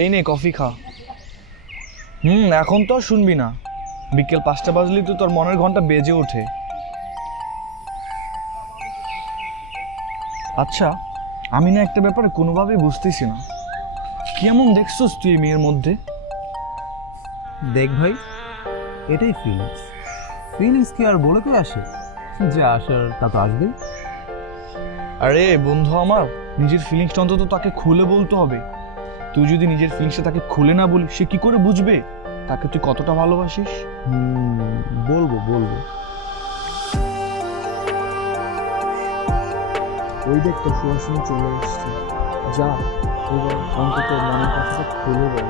এই নে কফি খা। এখন তো আর শুনবি না, বিকেল 5টা বাজলেই তো তোর মনের ঘন্টা বেজে ওঠে। আচ্ছা, আমি না একটা ব্যাপারে কোনোভাবেই বুঝতেছি না, কেমন দেখছস তুই এই মেয়ের মধ্যে? দেখ ভাই, এটাই ফিলিংস। ফিলিংস কি আর বলে কেউ আসে? যে আসার তা তো আসবেই। আরে বন্ধু আমার, নিজের ফিলিংসটা অন্তত তাকে খুলে বলতে হবে। তুই যদি নিজের ফিলিংসটা তাকে খুলে না বলিস, সে কি করে বুঝবে তাকে তুই কতটা ভালোবাসিস? বলবো বলবো। ওই দেখ তো সুহাসিনী চলে এসছে। যা, এবার অন্তত মনের কথাটা খুলে বল।